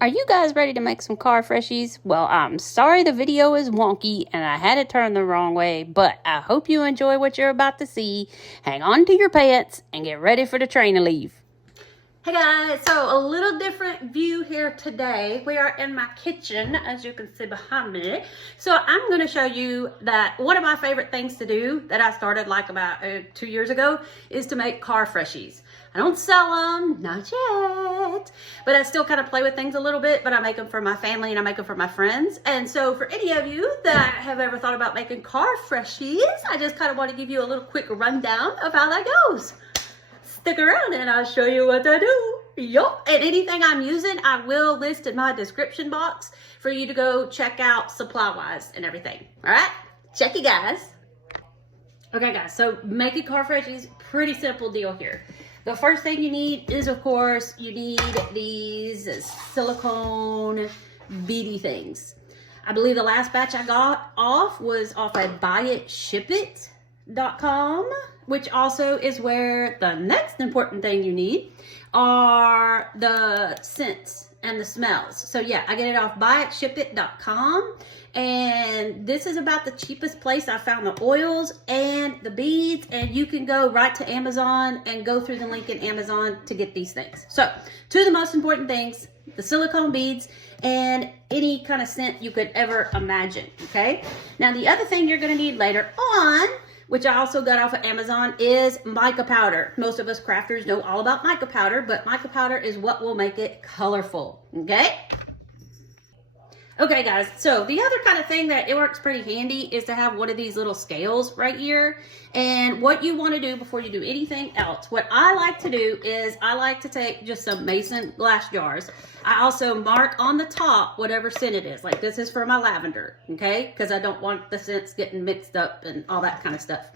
Are you guys ready to make some car freshies? Well, I'm sorry the video is wonky and I had it turned the wrong way, but I hope you enjoy what you're about to see. Hang on to your pants and get ready for the train to leave. Hey guys, so a little different view here today. We are in my kitchen, as you can see behind me. So I'm going to show you that one of my favorite things to do that I started like about 2 years ago is to make car freshies. I don't sell them, not yet, but I still kind of play with things a little bit, but I make them for my family and I make them for my friends. And so for any of you that have ever thought about making car freshies, I just kind of want to give you a little quick rundown of how that goes. Stick around and I'll show you what I do. Yup. And anything I'm using, I will list in my description box for you to go check out supply-wise and everything. All right? Check you guys. Okay, guys. So making car freshies, pretty simple deal here. The first thing you need is, of course, you need these silicone beady things. I believe the last batch I got off was off at buyitshipit.com, which also is where the next important thing you need are the scents and the smells. So yeah, I get it off buyitshipit.com. And this is about the cheapest place I found the oils and the beads, and you can go right to Amazon and go through the link in Amazon to get these things. So two of the most important things, the silicone beads and any kind of scent you could ever imagine. Okay, now the other thing you're going to need later on, which I also got off of Amazon, is mica powder. Most of us crafters know all about mica powder, but mica powder is what will make it colorful. Okay, guys, so the other kind of thing that it works pretty handy is to have one of these little scales right here. And what you want to do before you do anything else, what I like to do is I like to take just some mason glass jars. I also mark on the top whatever scent it is. Like this is for my lavender, okay? Because I don't want the scents getting mixed up and all that kind of stuff.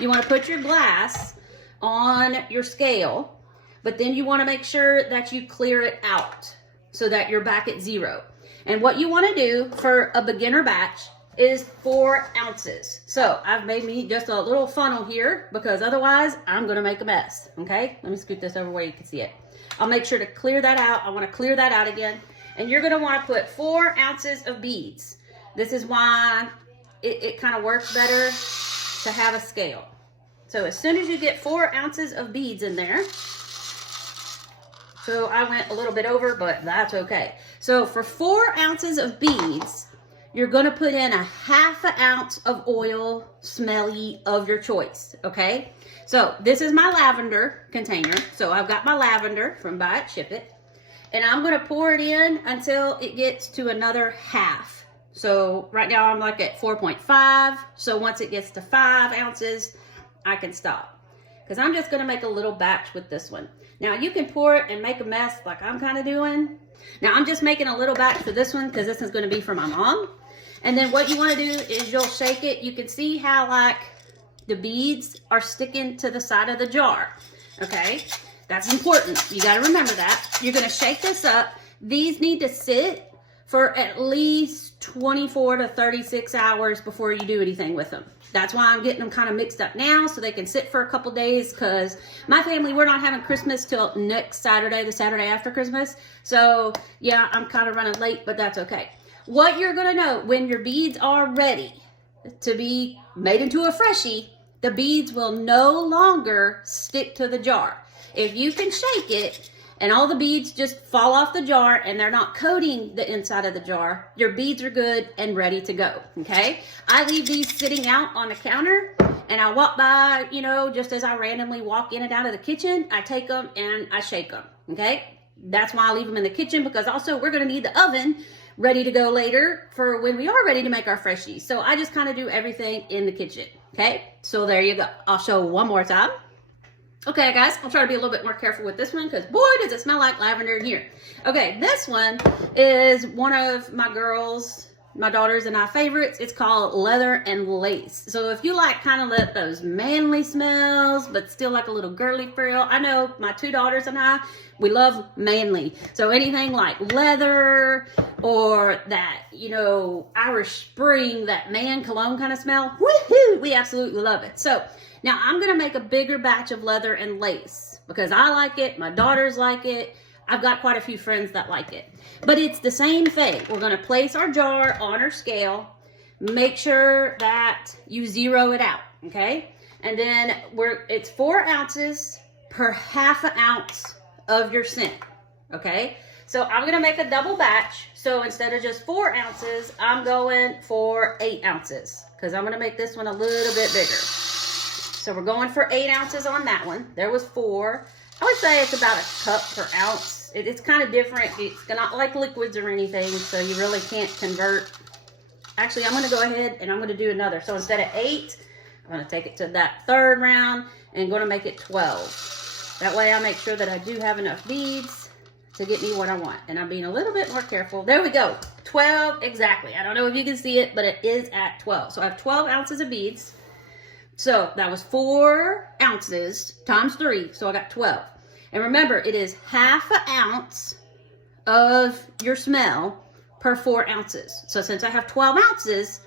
You want to put your glass on your scale, but then you want to make sure that you clear it out so that you're back at 0. And what you want to do for a beginner batch is 4 ounces. So I've made me just a little funnel here because otherwise I'm going to make a mess. Okay, let me scoot this over where you can see it. I'll make sure to clear that out. I want to clear that out again. And you're going to want to put 4 ounces of beads. This is why it kind of works better to have a scale. So as soon as you get 4 ounces of beads in there, so I went a little bit over, but that's okay. So for 4 ounces of beads, you're going to put in a 1/2 ounce of oil, smelly of your choice, okay? So this is my lavender container. So I've got my lavender from Buy It, Ship It. And I'm going to pour it in until it gets to another 1/2. So right now I'm like at 4.5. So once it gets to 5 ounces, I can stop. Because I'm just going to make a little batch with this one. Now you can pour it and make a mess like I'm kind of doing. Now I'm just making a little batch for this one because this is going to be for my mom. And then what you want to do is you'll shake it. You can see how like the beads are sticking to the side of the jar. Okay, that's important. You got to remember that. You're going to shake this up. These need to sit for at least 24 to 36 hours before you do anything with them. That's why I'm getting them kind of mixed up now so they can sit for a couple days, because my family, we're not having Christmas till next Saturday, the Saturday after Christmas. So yeah, I'm kind of running late, but that's okay. What you're going to know when your beads are ready to be made into a freshie, the beads will no longer stick to the jar. If you can shake it and all the beads just fall off the jar and they're not coating the inside of the jar, your beads are good and ready to go, okay? I leave these sitting out on the counter and I walk by, you know, just as I randomly walk in and out of the kitchen, I take them and I shake them, okay? That's why I leave them in the kitchen, because also we're going to need the oven ready to go later for when we are ready to make our freshies. So I just kind of do everything in the kitchen, okay? So there you go. I'll show one more time. Okay, guys, I'll try to be a little bit more careful with this one because, boy, does it smell like lavender in here. Okay, this one is one of my girls, my daughters and I favorites. It's called Leather and Lace. So if you like kind of let those manly smells, but still like a little girly feel, I know my 2 daughters and I, we love manly. So anything like leather or that, you know, Irish Spring, that man cologne kind of smell, woohoo, we absolutely love it. So now I'm going to make a bigger batch of leather and lace because I like it. My daughters like it. I've got quite a few friends that like it. But it's the same thing. We're going to place our jar on our scale. Make sure that you zero it out, okay? And then it's 4 ounces per ½ ounce of your scent, okay? So I'm gonna make a double batch. So instead of just 4 ounces, I'm going for 8 ounces because I'm gonna make this one a little bit bigger. So we're going for 8 ounces on that one. There was 4. I would say it's about a cup per ounce. It's kind of different. It's not like liquids or anything, so you really can't convert. Actually, I'm gonna go ahead and I'm gonna do another. So instead of 8, I'm gonna take it to that 3rd round and gonna make it 12. That way I make sure that I do have enough beads to get me what I want. And I'm being a little bit more careful. There we go, 12 exactly. I don't know if you can see it, but it is at 12. So I have 12 ounces of beads. So that was 4 ounces times 3, so I got 12. And remember, it is ½ ounce of your smell per 4 ounces. So since I have 12 ounces,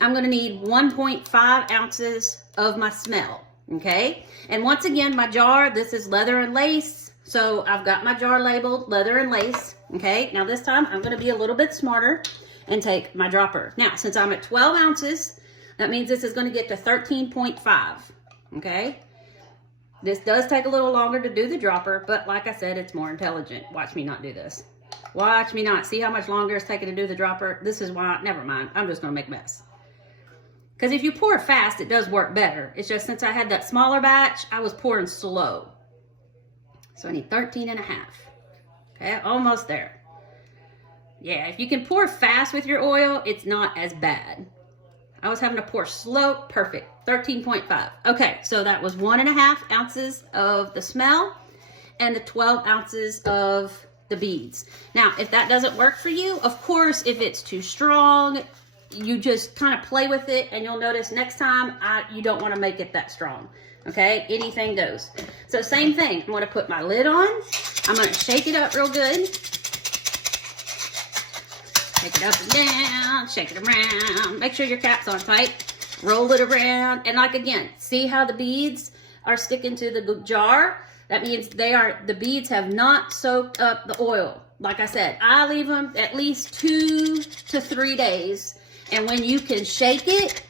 I'm gonna need 1.5 ounces of my smell, okay? And once again, my jar, this is leather and lace. So I've got my jar labeled leather and lace, okay? Now this time, I'm gonna be a little bit smarter and take my dropper. Now, since I'm at 12 ounces, that means this is gonna get to 13.5, okay? This does take a little longer to do the dropper, but like I said, it's more intelligent. Watch me not do this. Watch me not. See how much longer it's taking to do the dropper? This is why, never mind. I'm just gonna make a mess. Because if you pour fast, it does work better. It's just since I had that smaller batch, I was pouring slow. So I need 13.5. Okay, almost there. Yeah, if you can pour fast with your oil, it's not as bad. I was having to pour slow, perfect, 13.5. Okay, so that was 1.5 ounces of the smell and the 12 ounces of the beads. Now, if that doesn't work for you, of course, if it's too strong, you just kind of play with it and you'll notice next time you don't want to make it that strong. Okay, anything goes. So same thing, I'm going to put my lid on. I'm going to shake it up real good. Shake it up and down, shake it around. Make sure your cap's on tight. Roll it around. And like again, see how the beads are sticking to the jar? That means the beads have not soaked up the oil. Like I said, I leave them at least 2 to 3 days. And when you can shake it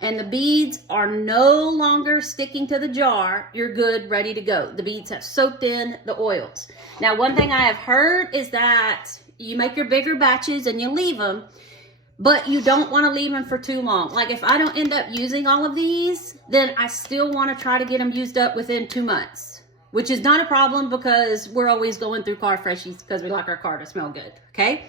and the beads are no longer sticking to the jar, you're good, ready to go. The beads have soaked in the oils. Now, one thing I have heard is that you make your bigger batches and you leave them, but you don't want to leave them for too long. Like if I don't end up using all of these, then I still want to try to get them used up within 2 months, which is not a problem because we're always going through car freshies because we like our car to smell good, okay?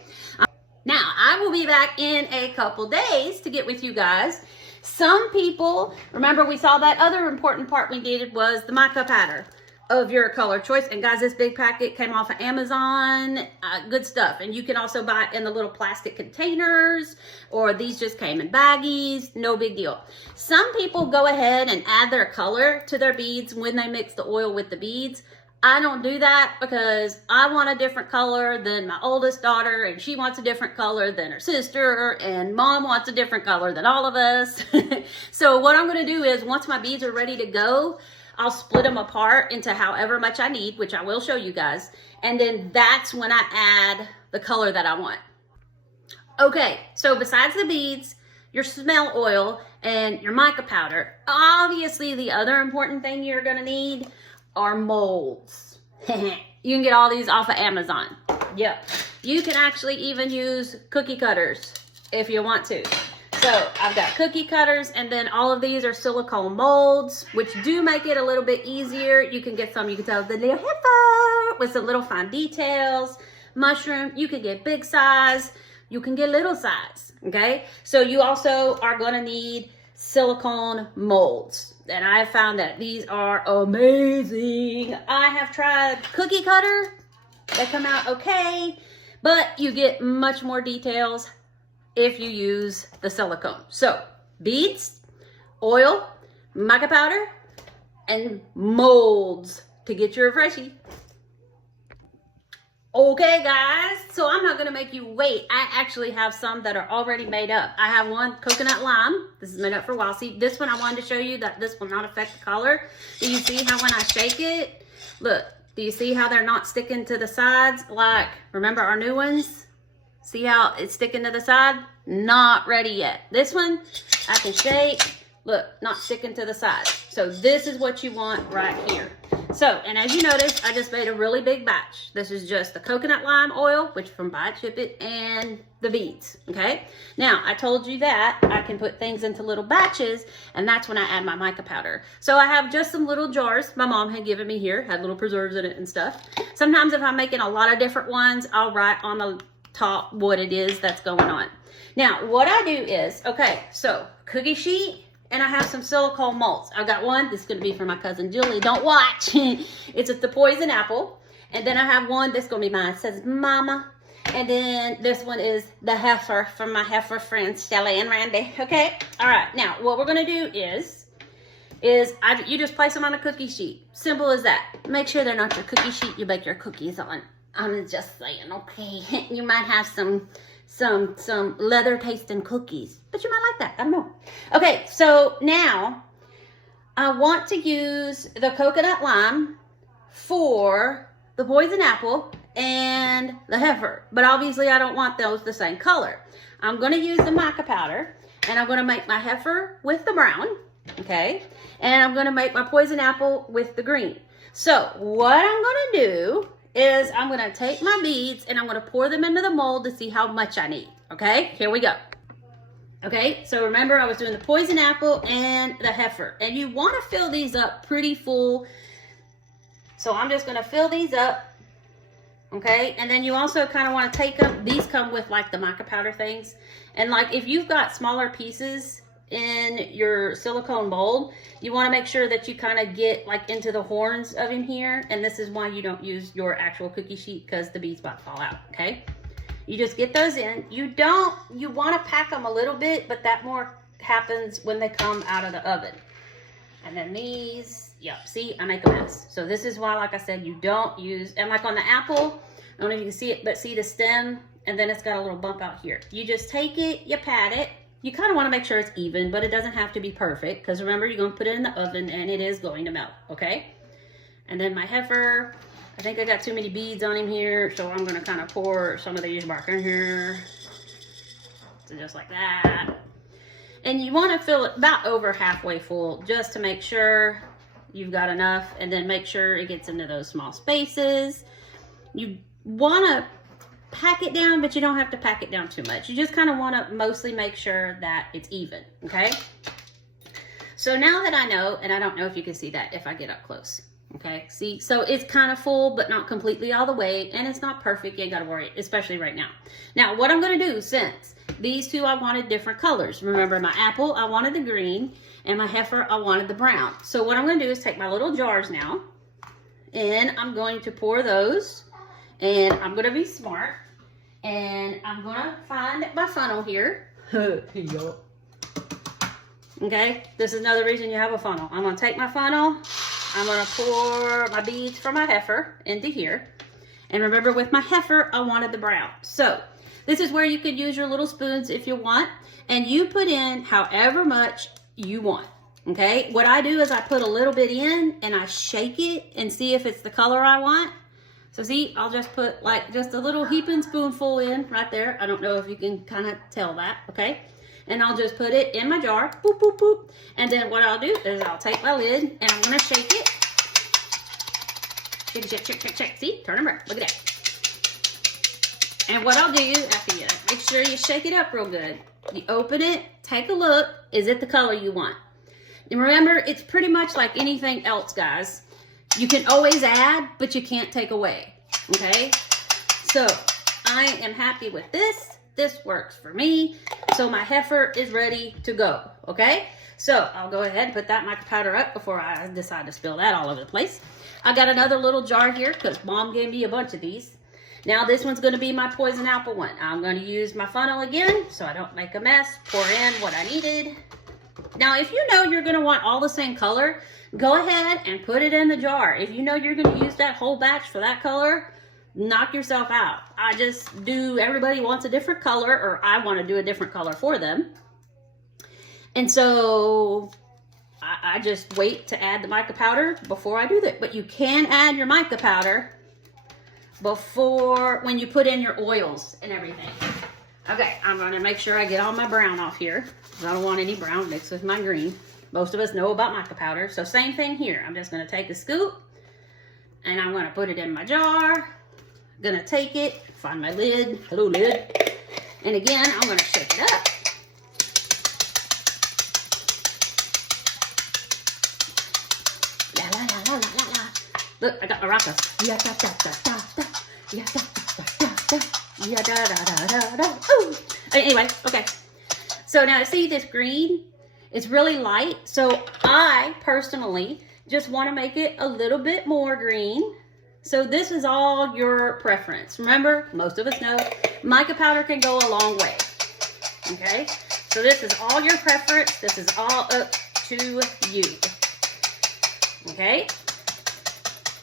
Now, I will be back in a couple days to get with you guys. Some people, remember we saw that other important part we needed was the Mica powder of your color choice. And guys, this big packet came off of Amazon. Good stuff. And you can also buy it in the little plastic containers, or these just came in baggies. No big deal. Some people go ahead and add their color to their beads when they mix the oil with the beads. I don't do that because I want a different color than my oldest daughter, and she wants a different color than her sister, and mom wants a different color than all of us. So what I'm going to do is once my beads are ready to go, I'll split them apart into however much I need, which I will show you guys. And then that's when I add the color that I want. Okay, so besides the beads, your smell oil, and your mica powder, obviously the other important thing you're going to need are molds. You can get all these off of Amazon. Yep. You can actually even use cookie cutters if you want to. So I've got cookie cutters, and then all of these are silicone molds, which do make it a little bit easier. You can get some, you can tell the little hippo with some little fine details. Mushroom, you can get big size, you can get little size, okay? So you also are gonna need silicone molds. And I found that these are amazing. I have tried cookie cutter. They come out okay, but you get much more details if you use the silicone. So beads, oil, mica powder, and molds to get your freshie. Okay guys, so I'm not gonna make you wait. I actually have some that are already made up. I have one coconut lime. This is made up for a while. See, this one I wanted to show you that this will not affect the color. Do you see how when I shake it, look, Do you see how they're not sticking to the sides? Like, remember our new ones? See how it's sticking to the side? Not ready yet. This one, I can shake. Look, not sticking to the side. So this is what you want right here. So, and as you notice, I just made a really big batch. This is just the coconut lime oil, which from Buy Chip It, and the beads, okay? Now, I told you that I can put things into little batches, and that's when I add my mica powder. So I have just some little jars my mom had given me here, had little preserves in it and stuff. Sometimes if I'm making a lot of different ones, I'll write on the top what it is that's going on. Now, what I do is, okay, so cookie sheet, and I have some silicone molds. I've got one, this is gonna be for my cousin Julie, don't watch. It's the poison apple. And then I have one, this is gonna be mine, it says Mama. And then this one is the heifer from my heifer friends, Shelly and Randy, okay? All right, now what we're gonna do is you just place them on a cookie sheet. Simple as that. Make sure they're not your cookie sheet you bake your cookies on. I'm just saying, okay? You might have some leather tasting cookies, but you might like that, I don't know. Okay, so now I want to use the coconut lime for the poison apple and the heifer, but obviously I don't want those the same color. I'm going to use the mica powder, and I'm going to make my heifer with the brown, okay, and I'm going to make my poison apple with the green. So what I'm going to do is I'm going to take my beads and I'm going to pour them into the mold to see how much I need. Okay, here we go. Okay, so remember I was doing the poison apple and the heifer, and you want to fill these up pretty full. So I'm just going to fill these up. Okay, and then you also kind of want to take them. These come with like the mica powder things, and like if you've got smaller pieces in your silicone mold, you want to make sure that you kind of get like into the horns of him here, and this is why you don't use your actual cookie sheet, because the beads about to fall out. Okay, you just get those in. You want to pack them a little bit, but that more happens when they come out of the oven. And then these, yep, see, I make a mess. So this is why, like I said, you don't use, and like on the apple, I don't know if you can see it, but see the stem, and then it's got a little bump out here. You just take it, you pat it. You kind of want to make sure it's even, but it doesn't have to be perfect, because remember, you're going to put it in the oven and it is going to melt, okay? And then my heifer, I think I got too many beads on him here, so I'm going to kind of pour some of these back in here. So just like that. And you want to fill it about over halfway full, just to make sure you've got enough, and then make sure it gets into those small spaces. You want to pack it down, but you don't have to pack it down too much. You just kind of want to mostly make sure that it's even, okay? So now that I know, and I don't know if you can see that if I get up close, okay? See, so it's kind of full, but not completely all the way, and it's not perfect. You ain't got to worry, especially right now. Now, what I'm going to do, since these two I wanted different colors. Remember, my apple, I wanted the green, and my heifer, I wanted the brown. So what I'm going to do is take my little jars now, and I'm going to pour those. And I'm going to be smart, and I'm going to find my funnel here. Okay, this is another reason you have a funnel. I'm going to take my funnel. I'm going to pour my beads from my heifer into here. And remember, with my heifer, I wanted the brown. So this is where you could use your little spoons if you want. And you put in however much you want. Okay, what I do is I put a little bit in, and I shake it and see if it's the color I want. So see, I'll just put like just a little heaping spoonful in right there. I don't know if you can kind of tell that, okay? And I'll just put it in my jar, boop, boop, boop. And then what I'll do is I'll take my lid and I'm gonna shake it. Shake, shake, shake, shake, shake. See, turn them around, look at that. And what I'll do after you, make sure you shake it up real good. You open it, take a look, is it the color you want? And remember, it's pretty much like anything else, guys. You can always add, but you can't take away, okay? So I am happy with this. This works for me. So my heifer is ready to go, okay? So I'll go ahead and put that mica powder up before I decide to spill that all over the place. I got another little jar here because Mom gave me a bunch of these. Now this one's going to be my poison apple one. I'm going to use my funnel again so I don't make a mess. Pour in what I needed. Now if you know you're going to want all the same color, go ahead and put it in the jar. If you know you're going to use that whole batch for that color, knock yourself out. I just do, everybody wants a different color, or I want to do a different color for them. And so I just wait to add the mica powder before I do that. But you can add your mica powder before, when you put in your oils and everything. Okay, I'm gonna make sure I get all my brown off here, because I don't want any brown mixed with my green. Most of us know about mica powder, so same thing here. I'm just gonna take a scoop, and I'm gonna put it in my jar. I'm gonna take it, find my lid, hello lid, and again, I'm gonna shake it up. La la la la la la. Look, I got maracas. Yeah, da da da da da. Yeah, da da da da da. Yeah, da da da da da. Ooh. Anyway, okay. So now see this green? It's really light. So I personally just want to make it a little bit more green. So this is all your preference. Remember, most of us know mica powder can go a long way. Okay? So this is all your preference. This is all up to you. Okay?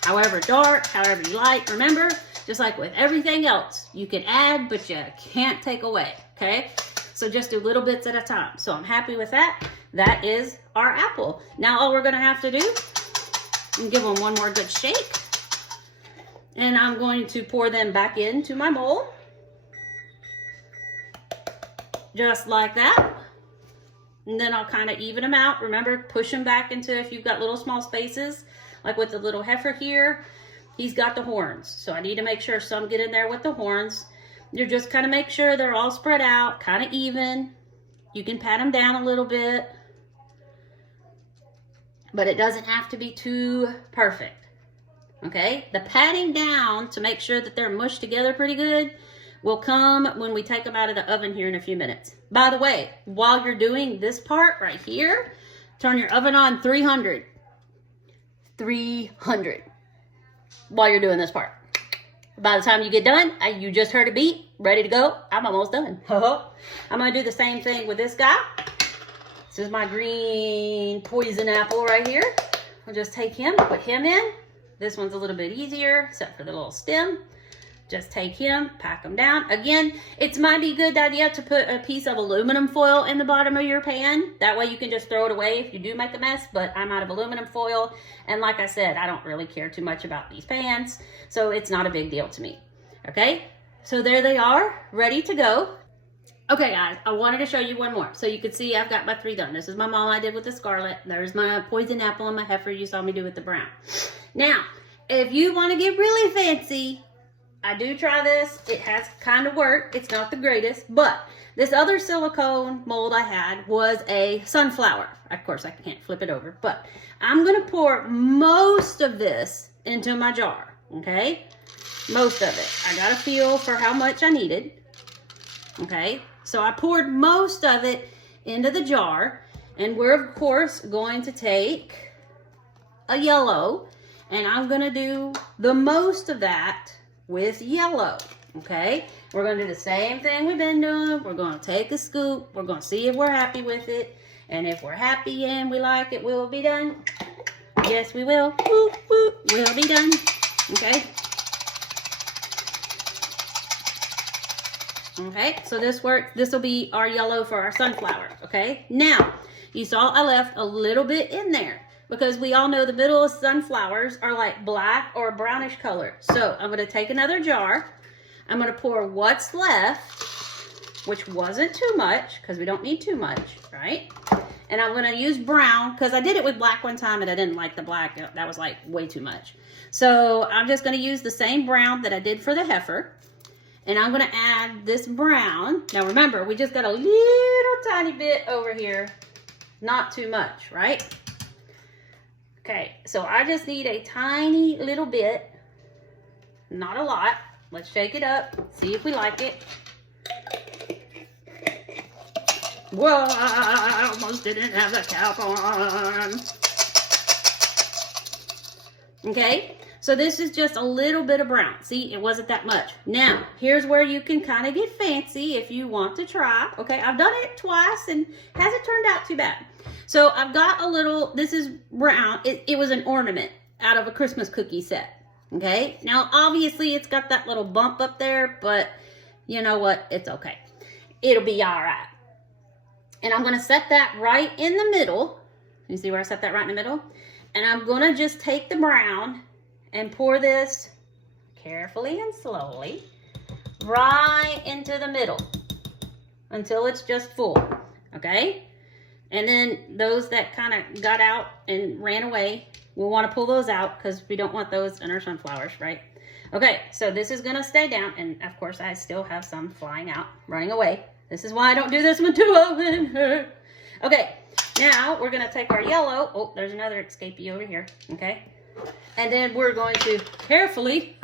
However dark, however you like. Remember, just like with everything else, you can add, but you can't take away, okay? So just do little bits at a time. So I'm happy with that. That is our apple. Now all we're gonna have to do is give them one more good shake. And I'm going to pour them back into my mold. Just like that. And then I'll kind of even them out. Remember, push them back into, if you've got little small spaces, like with the little heifer here, he's got the horns. So I need to make sure some get in there with the horns. You just kind of make sure they're all spread out, kind of even. You can pat them down a little bit, but it doesn't have to be too perfect. Okay? The patting down to make sure that they're mushed together pretty good will come when we take them out of the oven here in a few minutes. By the way, while you're doing this part right here, turn your oven on 300. 300 while you're doing this part. By the time you get done, you just heard a beep, ready to go. I'm almost done. I'm gonna do the same thing with this guy. This is my green poison apple right here. I'll just take him, put him in. This one's a little bit easier, except for the little stem. Just take him, pack him down. Again, it might be a good idea to put a piece of aluminum foil in the bottom of your pan. That way you can just throw it away if you do make a mess, but I'm out of aluminum foil. And like I said, I don't really care too much about these pans, so it's not a big deal to me. Okay, so there they are, ready to go. Okay guys, I wanted to show you one more. So you can see I've got my 3 done. This is my mom I did with the scarlet. There's my poison apple and my heifer you saw me do with the brown. Now, if you want to get really fancy, I do try this. It has kind of worked. It's not the greatest, but this other silicone mold I had was a sunflower. Of course, I can't flip it over, but I'm going to pour most of this into my jar, okay? Most of it. I got a feel for how much I needed, okay? So I poured most of it into the jar, and we're, of course, going to take a yellow, and I'm going to do the most of that with yellow, okay? We're gonna do the same thing we've been doing. We're gonna take a scoop. We're gonna see if we're happy with it. And if we're happy and we like it, we'll be done. Yes, we will. Woo, woo, we'll be done, okay? Okay, so this works. This will be our yellow for our sunflower, okay? Now, you saw I left a little bit in there, because we all know the middle of sunflowers are like black or brownish color. So I'm going to take another jar. I'm going to pour what's left, which wasn't too much, because we don't need too much, right? And I'm going to use brown, because I did it with black one time and I didn't like the black. That was like way too much. So I'm just going to use the same brown that I did for the heifer. And I'm going to add this brown. Now remember, we just got a little tiny bit over here. Not too much, right? Okay, so I just need a tiny little bit, not a lot. Let's shake it up, see if we like it. Whoa, I almost didn't have the cap on. Okay, so this is just a little bit of brown. See, it wasn't that much. Now, here's where you can kind of get fancy if you want to try. Okay, I've done it twice and hasn't turned out too bad. So I've got a little, this is brown. It was an ornament out of a Christmas cookie set. Okay. Now, obviously it's got that little bump up there, but you know what? It's okay. It'll be all right. And I'm going to set that right in the middle. You see where I set that right in the middle? And I'm gonna just take the brown and pour this carefully and slowly right into the middle until it's just full, okay? And then those that kind of got out and ran away, we'll want to pull those out because we don't want those in our sunflowers, right? Okay, so this is gonna stay down, and of course I still have some flying out, running away. This is why I don't do this one too often. Okay, now we're gonna take our yellow. Oh, there's another escapee over here, okay? And then we're going to carefully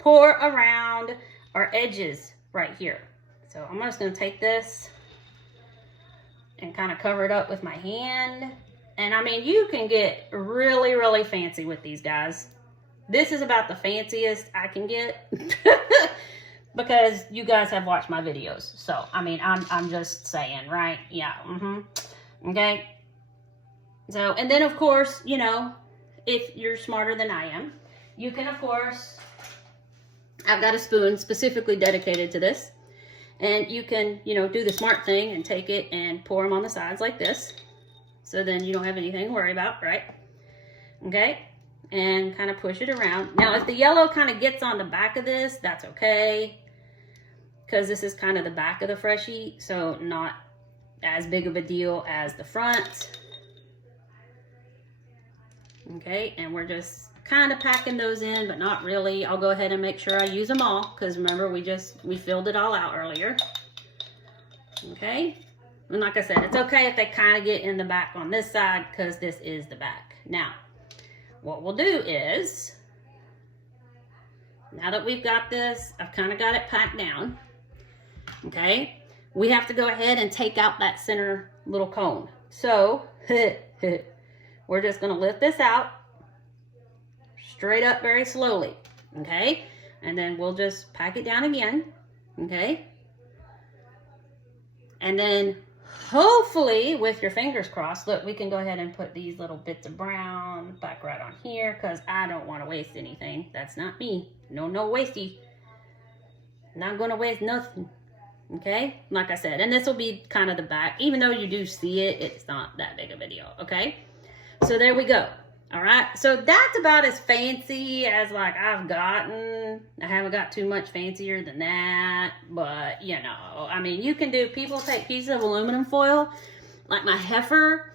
pour around our edges right here. So I'm just gonna take this and kind of cover it up with my hand. And I mean, you can get really, really fancy with these guys. This is about the fanciest I can get because you guys have watched my videos. So, I mean, I'm just saying, right? Yeah, okay. So, and then of course, you know, if you're smarter than I am, you can of course, I've got a spoon specifically dedicated to this. And you can, you know, do the smart thing and take it and pour them on the sides like this. So then you don't have anything to worry about, right? Okay. And kind of push it around. Now, if the yellow kind of gets on the back of this, that's okay. Because this is kind of the back of the freshie. So not as big of a deal as the front. Okay. And we're just kind of packing those in, but not really. I'll go ahead and make sure I use them all. Because remember, we filled it all out earlier. Okay. And like I said, it's okay if they kind of get in the back on this side. Because this is the back. Now, what we'll do is, now that we've got this, I've kind of got it packed down, okay? We have to go ahead and take out that center little cone. So, we're just going to lift this out, straight up very slowly, okay? And then we'll just pack it down again, okay? And then hopefully, with your fingers crossed, look, we can go ahead and put these little bits of brown back right on here because I don't want to waste anything. That's not me. No wasty. Not going to waste nothing. Okay? Like I said, and this will be kind of the back. Even though you do see it, it's not that big of a deal. Okay? So there we go. All right? So that's about as fancy as like I've gotten. I haven't got too much fancier than that. But, you know, I mean, you can do, people take pieces of aluminum foil. Like my heifer,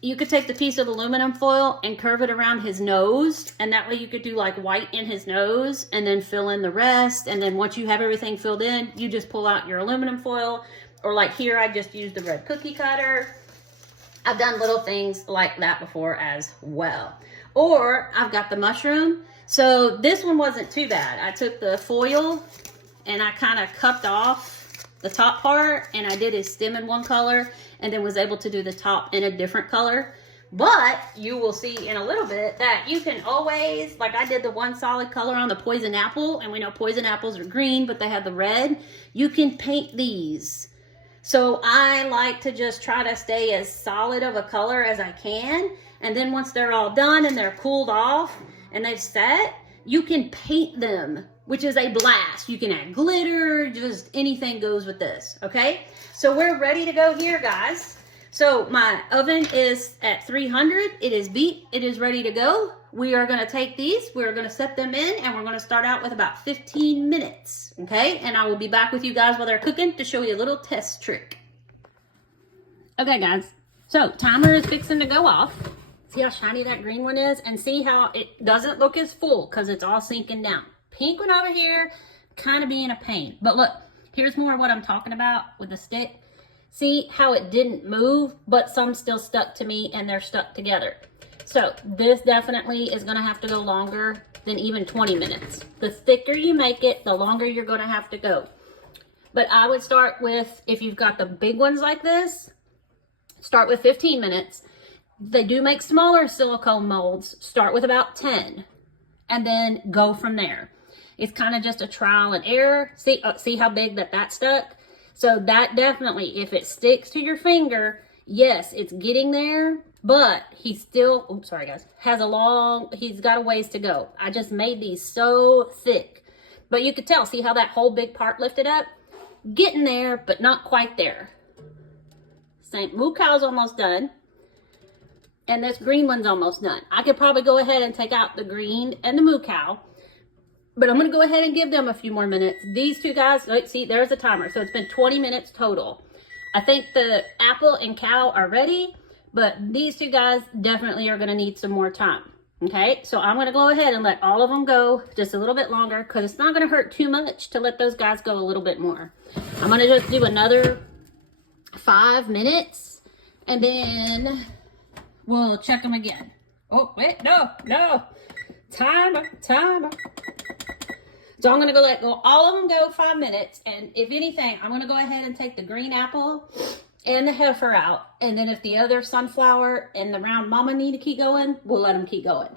you could take the piece of aluminum foil and curve it around his nose. And that way you could do like white in his nose and then fill in the rest. And then once you have everything filled in, you just pull out your aluminum foil. Or like here, I just used the red cookie cutter. I've done little things like that before as well. Or I've got the mushroom. So this one wasn't too bad. I took the foil and I kind of cupped off the top part and I did his stem in one color and then was able to do the top in a different color. But you will see in a little bit that you can always, like I did the one solid color on the poison apple, and we know poison apples are green, but they have the red. You can paint these. So I like to just try to stay as solid of a color as I can. And then once they're all done and they're cooled off and they've set, you can paint them, which is a blast. You can add glitter, just anything goes with this, okay? So we're ready to go here, guys. So my oven is at 300. It is beat. It is ready to go. We are going to take these. We're going to set them in, and we're going to start out with about 15 minutes, okay? And I will be back with you guys while they're cooking to show you a little test trick. Okay, guys. So timer is fixing to go off. See how shiny that green one is? And see how it doesn't look as full because it's all sinking down. Pink one over here, kind of being a pain. But look, here's more of what I'm talking about with the stick. See how it didn't move, but some still stuck to me and they're stuck together. So this definitely is going to have to go longer than even 20 minutes. The thicker you make it, the longer you're going to have to go. But I would start with, if you've got the big ones like this, start with 15 minutes. They do make smaller silicone molds. Start with about 10 and then go from there. It's kind of just a trial and error. See how big that stuck? So that definitely, if it sticks to your finger, yes, it's getting there, but he still, oops, sorry guys, he's got a ways to go. I just made these so thick, but you could tell, see how that whole big part lifted up? Getting there, but not quite there. Same, Moo Cow's almost done. and this green one's almost done. I could probably go ahead and take out the green and the moo cow, but I'm going to go ahead and give them a few more minutes. These two guys, let's see, there's the timer. So it's been 20 minutes total. I think the apple and cow are ready, but these two guys definitely are going to need some more time. Okay, so I'm going to go ahead and let all of them go just a little bit longer, because it's not going to hurt too much to let those guys go a little bit more. I'm going to just do another 5 minutes, and then we'll check them again. Oh, wait, no. Timer. So I'm going to go let go, all of them go 5 minutes, and if anything, I'm going to go ahead and take the green apple and the heifer out, and then if the other sunflower and the round mama need to keep going, we'll let them keep going.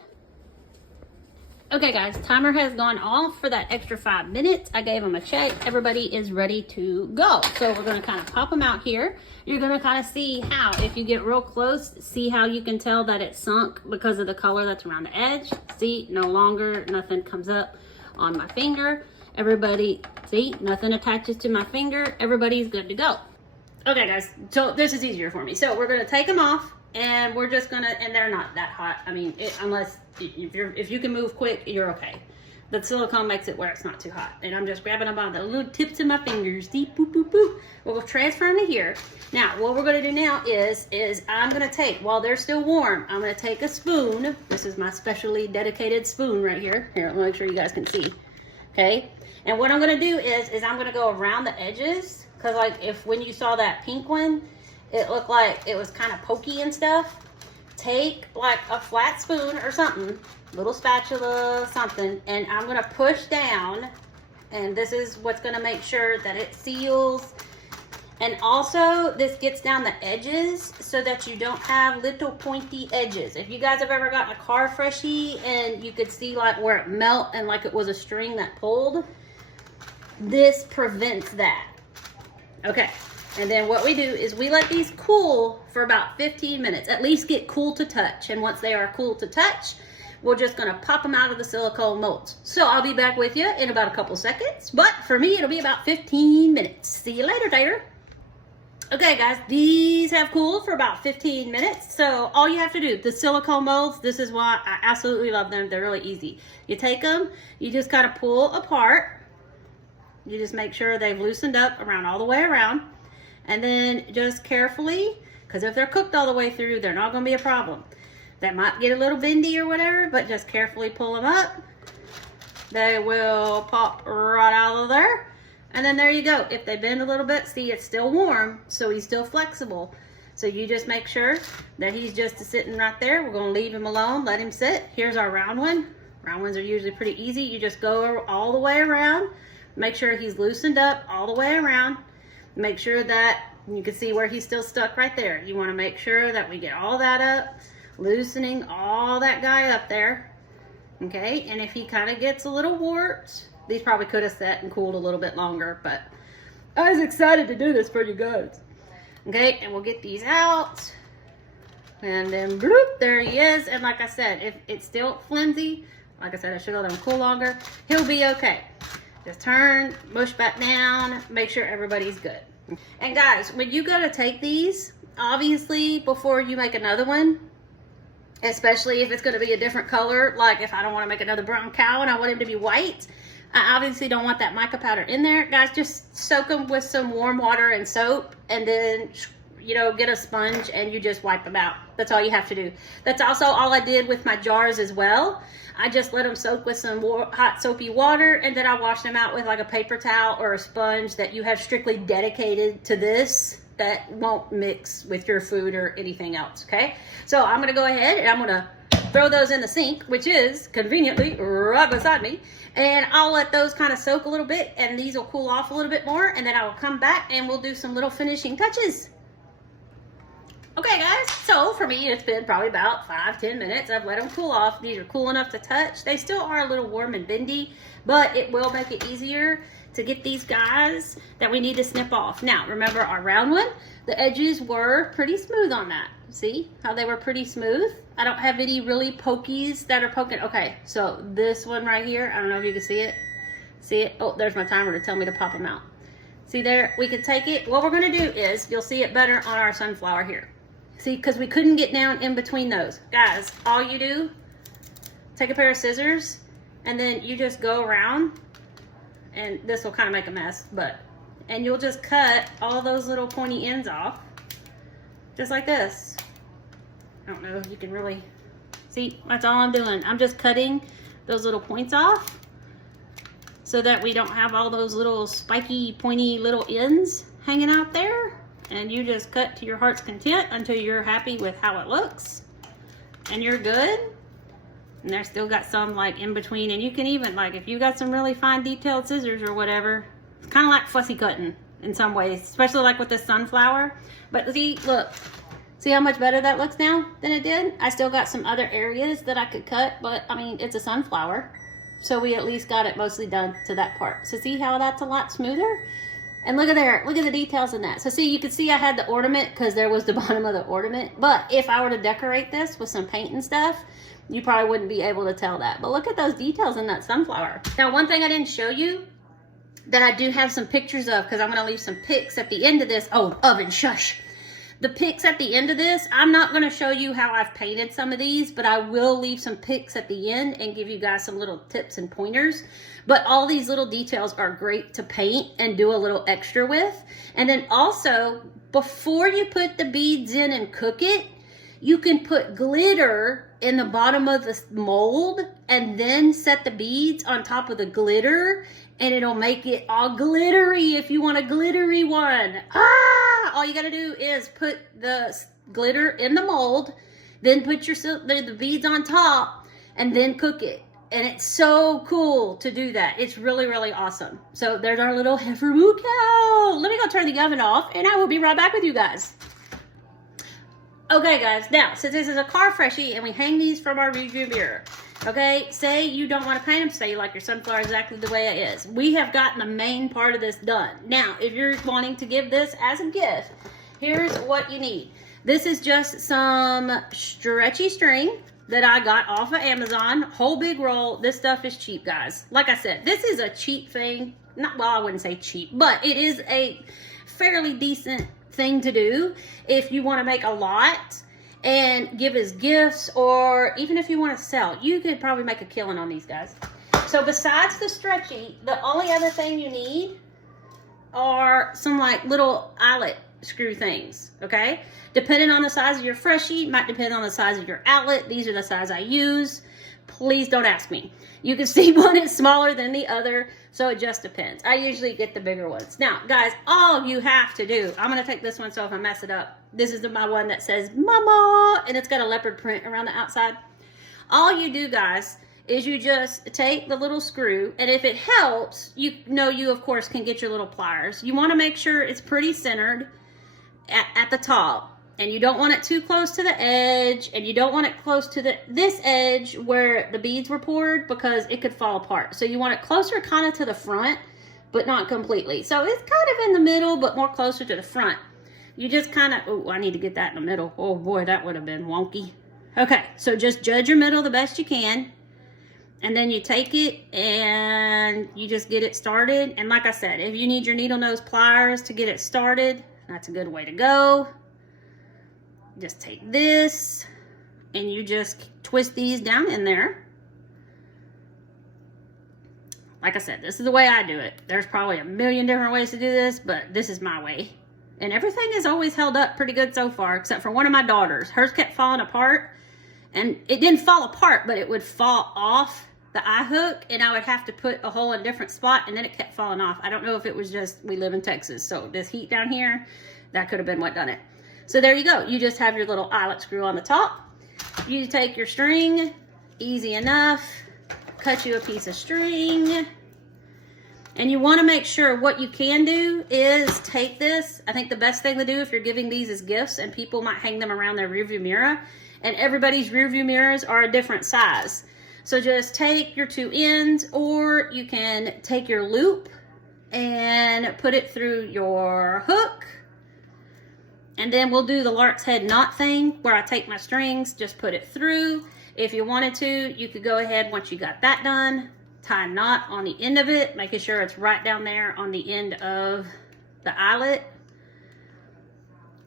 Okay guys, timer has gone off for that extra 5 minutes. I gave them a check. Everybody is ready to go. So we're going to kind of pop them out here. You're going to kind of see how, if you get real close, see how you can tell that it's sunk because of the color that's around the edge. See, no longer, nothing comes up on my finger. Everybody, see, nothing attaches to my finger. Everybody's good to go. Okay guys, so this is easier for me. So we're gonna take them off, and we're just gonna, and they're not that hot. I mean, unless if you can move quick, you're okay. The silicone makes it where it's not too hot. And I'm just grabbing them by the little tips of my fingers. Deep, boop, boop, boop. We'll transfer them to here. Now, what we're gonna do now is I'm gonna take, while they're still warm, I'm gonna take a spoon. This is my specially dedicated spoon right here. Here, let me make sure you guys can see. Okay, and what I'm gonna do is I'm gonna go around the edges. Because like when you saw that pink one, it looked like it was kind of pokey and stuff. Take like a flat spoon or something, little spatula, something, and I'm going to push down. And this is what's going to make sure that it seals. And also this gets down the edges so that you don't have little pointy edges. If you guys have ever gotten a car freshie and you could see like where it melt and like it was a string that pulled, this prevents that. Okay, and then what we do is we let these cool for about 15 minutes, at least get cool to touch. And once they are cool to touch, we're just gonna pop them out of the silicone molds. So I'll be back with you in about a couple seconds, but for me, it'll be about 15 minutes. See you later, Tater. Okay guys, these have cooled for about 15 minutes. So all you have to do, the silicone molds, this is why I absolutely love them. They're really easy. You take them, you just kind of pull apart. You just make sure they've loosened up around all the way around, and then just carefully, because if they're cooked all the way through, they're not going to be a problem. That might get a little bendy or whatever, but just carefully pull them up. They will pop right out of there, and then there you go. If they bend a little bit, see, it's still warm, so he's still flexible. So you just make sure that he's just sitting right there. We're going to leave him alone, let him sit. Here's our round one. Round ones are usually pretty easy. You just go all the way around. Make sure he's loosened up all the way around. Make sure that you can see where he's still stuck right there. You want to make sure that we get all that up, loosening all that guy up there. Okay, and if he kind of gets a little warped, these probably could have sat and cooled a little bit longer, but I was excited to do this for you guys. Okay, and we'll get these out. And then bloop, there he is. And like I said, if it's still flimsy, like I said, I should let him cool longer. He'll be okay. Just turn, mush back down, make sure everybody's good. And guys, when you go to take these, obviously before you make another one, especially if it's going to be a different color, like if I don't want to make another brown cow and I want him to be white, I obviously don't want that mica powder in there. Guys, just soak them with some warm water and soap, and then, you know, get a sponge and you just wipe them out. That's all you have to do. That's also all I did with my jars as well. I just let them soak with some hot soapy water, and then I wash them out with like a paper towel or a sponge that you have strictly dedicated to this, that won't mix with your food or anything else, okay? So I'm gonna go ahead and I'm gonna throw those in the sink, which is conveniently right beside me, and I'll let those kind of soak a little bit, and these will cool off a little bit more, and then I will come back and we'll do some little finishing touches. Okay guys, so for me it's been probably about 5-10 minutes. I've let them cool off. These are cool enough to touch. They still are a little warm and bendy, but it will make it easier to get these guys that we need to snip off. Now remember our round one, the edges were pretty smooth on that. See how they were pretty smooth? I don't have any really pokies that are poking. Okay, so this one right here, I don't know if you can see it. See it? Oh, there's my timer to tell me to pop them out. See there, we can take it. What we're gonna do is, you'll see it better on our sunflower here. See, because we couldn't get down in between those. Guys, all you do, take a pair of scissors, and then you just go around, and this will kind of make a mess, and you'll just cut all those little pointy ends off, just like this. I don't know if you can really see, that's all I'm doing. I'm just cutting those little points off so that we don't have all those little spiky, pointy little ends hanging out there. And you just cut to your heart's content until you're happy with how it looks. And you're good. And there's still got some like in between. And you can even, like, if you got some really fine detailed scissors or whatever, it's kind of like fussy cutting in some ways, especially like with this sunflower. But see, look. See how much better that looks now than it did? I still got some other areas that I could cut, but I mean, it's a sunflower. So we at least got it mostly done to that part. So see how that's a lot smoother? And look at there, look at the details in that. So see, you can see I had the ornament because there was the bottom of the ornament. But if I were to decorate this with some paint and stuff, you probably wouldn't be able to tell that. But look at those details in that sunflower. Now, one thing I didn't show you that I do have some pictures of, because I'm gonna leave some pics at the end of this. Oh, oven, shush. The pics at the end of this, I'm not going to show you how I've painted some of these, but I will leave some pics at the end and give you guys some little tips and pointers. But all these little details are great to paint and do a little extra with. And then also, before you put the beads in and cook it, you can put glitter in the bottom of the mold and then set the beads on top of the glitter, and it'll make it all glittery if you want a glittery one. All you gotta do is put the glitter in the mold, then put the beads on top, and then cook it. And it's so cool to do that. It's really, really awesome. So there's our little heifer moo cow. Let me go turn the oven off, and I will be right back with you guys. Okay, guys. Now, since this is a car freshie, and we hang these from our review mirror, okay, say you don't want to paint them, say you like your sunflower exactly the way it is. We have gotten the main part of this done. Now, if you're wanting to give this as a gift, here's what you need. This is just some stretchy string that I got off of Amazon. Whole big roll. This stuff is cheap, guys. Like I said, this is a cheap thing. Not, well, I wouldn't say cheap, but it is a fairly decent thing to do if you want to make a lot and give as gifts, or even if you want to sell. You could probably make a killing on these guys. So besides the stretchy, the only other thing you need are some like little eyelet screw things, okay? Depending on the size of your freshie, might depend on the size of your outlet. These are the size I use. Please don't ask me. You can see one is smaller than the other, so it just depends. I usually get the bigger ones. Now, guys, all you have to do, I'm gonna take this one, so if I mess it up, this is my one that says Mama, and it's got a leopard print around the outside. All you do, guys, is you just take the little screw, and if it helps, you of course can get your little pliers. You wanna make sure it's pretty centered at the top. And you don't want it too close to the edge, and you don't want it close to this edge where the beads were poured, because it could fall apart. So you want it closer kind of to the front, but not completely. So it's kind of in the middle, but more closer to the front. You just kind of, oh, I need to get that in the middle. Oh boy, that would have been wonky. Okay, so just judge your middle the best you can. And then you take it and you just get it started. And like I said, if you need your needle nose pliers to get it started, that's a good way to go. Just take this and you just twist these down in there. Like I said, this is the way I do it. There's probably a million different ways to do this, but this is my way. And everything has always held up pretty good so far, except for one of my daughters. Hers kept falling apart, and it didn't fall apart, but it would fall off the eye hook, and I would have to put a hole in a different spot, and then it kept falling off. I don't know if it was just, we live in Texas, so this heat down here, that could have been what done it. So there you go. You just have your little eyelet screw on the top. You take your string, easy enough, cut you a piece of string. And you want to make sure what you can do is take this. I think the best thing to do if you're giving these as gifts, and people might hang them around their rearview mirror, and everybody's rearview mirrors are a different size. So just take your two ends, or you can take your loop and put it through your hook. And then we'll do the lark's head knot thing where I take my strings, just put it through. If you wanted to, you could go ahead, once you got that done, tie a knot on the end of it, making sure it's right down there on the end of the eyelet.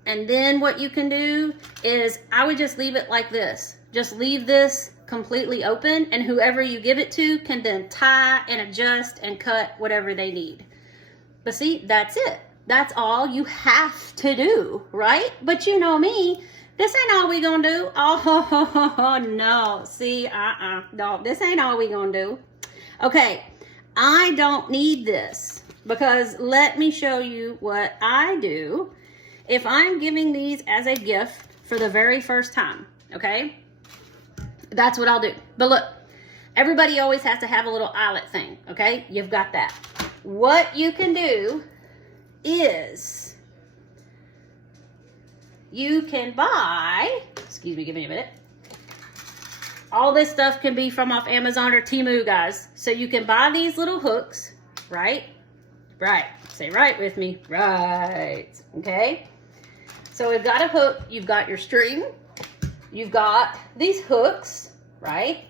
And then what you can do is, I would just leave it like this. Just leave this completely open, and whoever you give it to can then tie and adjust and cut whatever they need. But see, that's it. That's all you have to do, right? But you know me, this ain't all we gonna do. Oh, no. See, no, this ain't all we gonna do. Okay, I don't need this, because let me show you what I do if I'm giving these as a gift for the very first time, okay? That's what I'll do. But look, everybody always has to have a little eyelet thing, okay? You've got that. What you can do is you can buy, excuse me, give me a minute. All this stuff can be from off Amazon or Temu, guys. So you can buy these little hooks, right? Right. Say right with me. Right. Okay. So we've got a hook. You've got your string. You've got these hooks, right?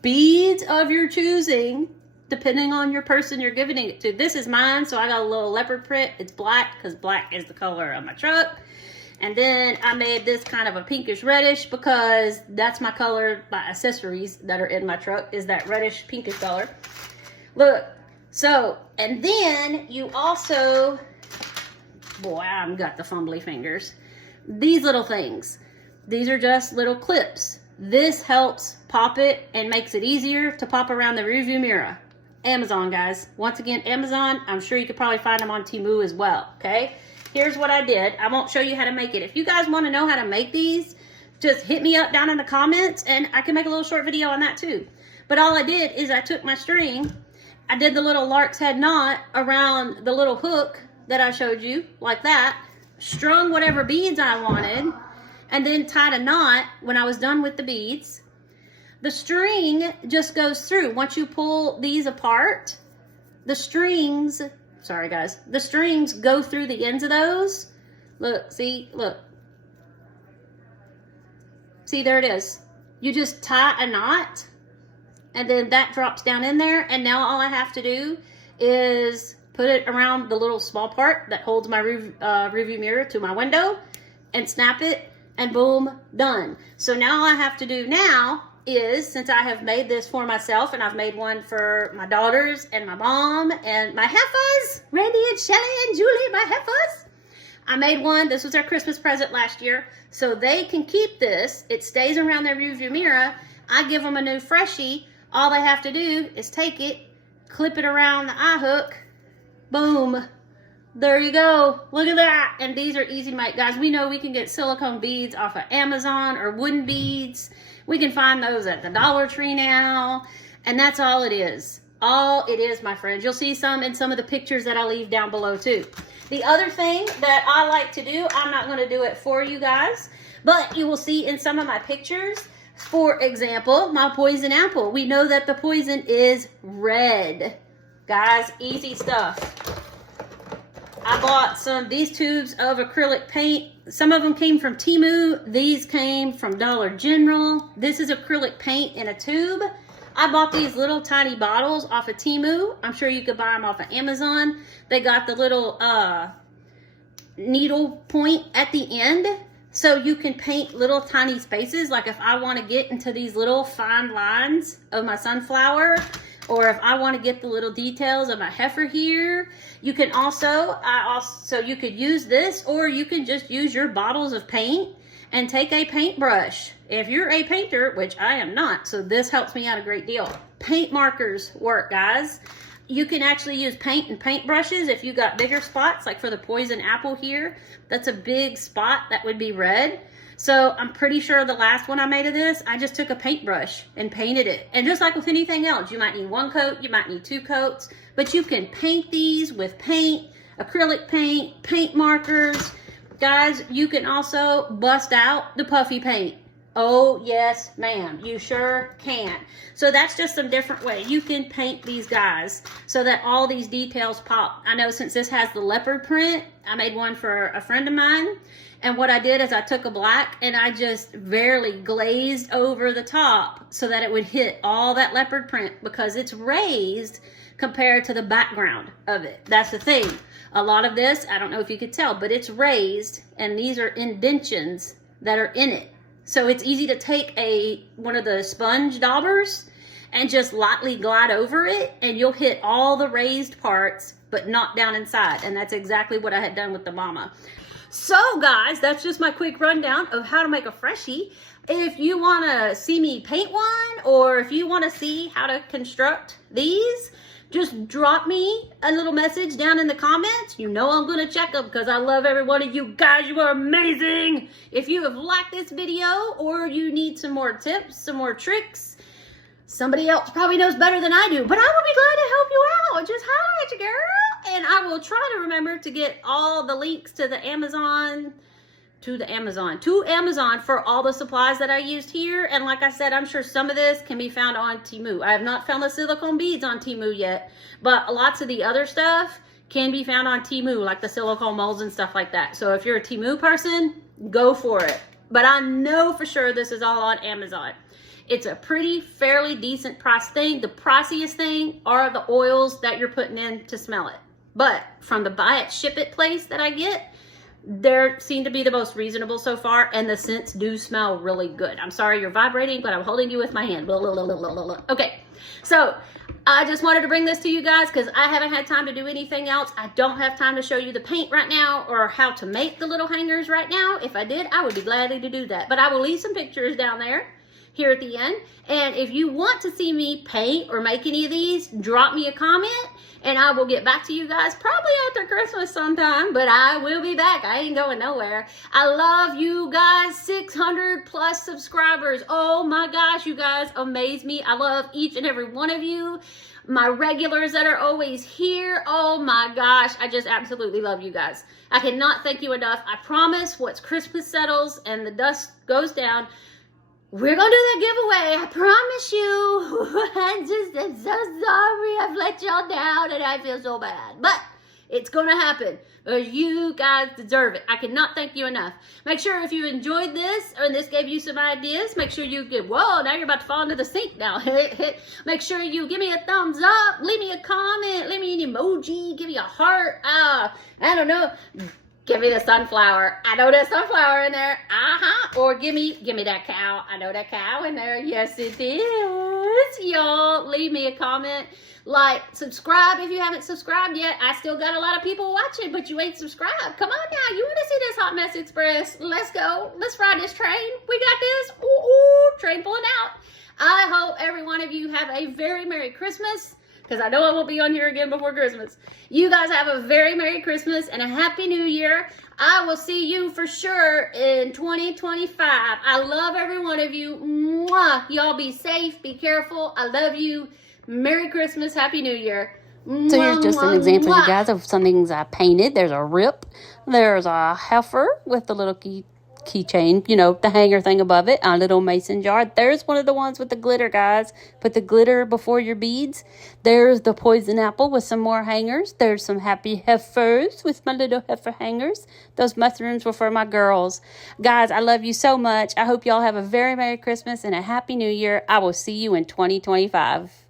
Beads of your choosing, depending on your person you're giving it to. This is mine, so I got a little leopard print. It's black, because black is the color of my truck. And then I made this kind of a pinkish reddish, because that's my color, my accessories that are in my truck is that reddish pinkish color. Look, so, and then you also, boy, I've got the fumbly fingers. These little things, these are just little clips. This helps pop it and makes it easier to pop around the rearview mirror. Amazon, guys. Once again, Amazon. I'm sure you could probably find them on Temu as well, okay? Here's what I did. I won't show you how to make it. If you guys want to know how to make these, just hit me up down in the comments, and I can make a little short video on that too. But all I did is I took my string, I did the little lark's head knot around the little hook that I showed you, like that, strung whatever beads I wanted, and then tied a knot when I was done with the beads. The string just goes through. Once you pull these apart, the strings, sorry guys, the strings go through the ends of those. Look, see, look. See, there it is. You just tie a knot, and then that drops down in there, and now all I have to do is put it around the little small part that holds my rearview mirror to my window, and snap it, and boom, done. So now all I have to do now is, since I have made this for myself, and I've made one for my daughters and my mom and my heifers, Randy and Shelly and Julie, my heifers. I made one. This was their Christmas present last year, so they can keep this. It stays around their rearview mirror. I give them a new freshie. All they have to do is take it, clip it around the eye hook, boom. There you go. Look at that. And these are easy to make, guys. We know we can get silicone beads off of Amazon, or wooden beads. We can find those at the Dollar Tree now. And that's all it is. All it is, my friends. You'll see some in some of the pictures that I leave down below too. The other thing that I like to do, I'm not going to do it for you guys, but you will see in some of my pictures, for example, my poison apple. We know that the poison is red. Guys, easy stuff. I bought these tubes of acrylic paint. Some of them came from Temu. These came from Dollar General. This is acrylic paint in a tube. I bought these little tiny bottles off of Temu. I'm sure you could buy them off of Amazon. They got the little needle point at the end, so you can paint little tiny spaces. Like if I want to get into these little fine lines of my sunflower, or if I want to get the little details of my heifer here, you can also, so you could use this, or you can just use your bottles of paint and take a paintbrush. If you're a painter, which I am not, so this helps me out a great deal. Paint markers work, guys. You can actually use paint and paintbrushes if you got bigger spots, like for the poison apple here. That's a big spot that would be red. So I'm pretty sure the last one I made of this, I just took a paintbrush and painted it. And just like with anything else, you might need one coat, you might need 2 coats, but you can paint these with paint, acrylic paint, paint markers. Guys, you can also bust out the puffy paint. Oh, yes, ma'am. You sure can. So that's just some different way you can paint these guys so that all these details pop. I know since this has the leopard print, I made one for a friend of mine. And what I did is I took a black and I just barely glazed over the top so that it would hit all that leopard print, because it's raised compared to the background of it. That's the thing. A lot of this, I don't know if you could tell, but it's raised, and these are indentions that are in it. So it's easy to take one of the sponge daubers and just lightly glide over it, and you'll hit all the raised parts, but not down inside. And that's exactly what I had done with the mama. So guys, that's just my quick rundown of how to make a freshie. If you want to see me paint one, or if you want to see how to construct these, just drop me a little message down in the comments. You know I'm going to check them because I love every one of you guys. You are amazing. If you have liked this video, or you need some more tips, some more tricks, somebody else probably knows better than I do, but I will be glad to help you out. Just holler at you, girl. And I will try to remember to get all the links to the Amazon, to Amazon for all the supplies that I used here. And like I said, I'm sure some of this can be found on Temu. I have not found the silicone beads on Temu yet, but lots of the other stuff can be found on Temu, like the silicone molds and stuff like that. So if you're a Temu person, go for it. But I know for sure this is all on Amazon. It's a fairly decent price thing. The priciest thing are the oils that you're putting in to smell it. But from the buy it, ship it place that I get, they seem to be the most reasonable so far, and the scents do smell really good. I'm sorry you're vibrating, but I'm holding you with my hand. Blah, blah, blah, blah, blah, blah. Okay, so I just wanted to bring this to you guys because I haven't had time to do anything else. I don't have time to show you the paint right now or how to make the little hangers right now. If I did, I would be glad to do that. But I will leave some pictures down there here at the end. And if you want to see me paint or make any of these, drop me a comment and I will get back to you guys probably after Christmas sometime, but I will be back. I ain't going nowhere. I love you guys. 600 plus subscribers. Oh my gosh, you guys amaze me. I love each and every one of you. My regulars that are always here. Oh my gosh, I just absolutely love you guys. I cannot thank you enough. I promise once Christmas settles and the dust goes down, we're going to do that giveaway. I promise you. I'm so sorry. I've let y'all down and I feel so bad. But it's going to happen. You guys deserve it. I cannot thank you enough. Make sure if you enjoyed this and this gave you some ideas, make sure you give, whoa, now you're about to fall into the sink now. Make sure you give me a thumbs up. Leave me a comment. Leave me an emoji. Give me a heart. I don't know. Give me the sunflower. I know there's sunflower in there. Or give me that cow. I know that cow in there. Yes, it is. Y'all, leave me a comment. Like, subscribe if you haven't subscribed yet. I still got a lot of people watching, but you ain't subscribed. Come on now. You want to see this Hot Mess Express? Let's go. Let's ride this train. We got this. Ooh, train pulling out. I hope every one of you have a very Merry Christmas, because I know I won't be on here again before Christmas. You guys have a very Merry Christmas and a Happy New Year. I will see you for sure in 2025. I love every one of you. Mwah. Y'all be safe. Be careful. I love you. Merry Christmas. Happy New Year. Mwah, so here's just an example, you guys, of some things I painted. There's a rip. There's a heifer with the little keychain, you know, the hanger thing above it, a little mason jar. There's one of the ones with the glitter, guys. Put the glitter before your beads. There's the poison apple with some more hangers. There's some happy heifers with my little heifer hangers. Those mushrooms were for my girls. Guys, I love you so much. I hope y'all have a very Merry Christmas and a Happy New Year. I will see you in 2025.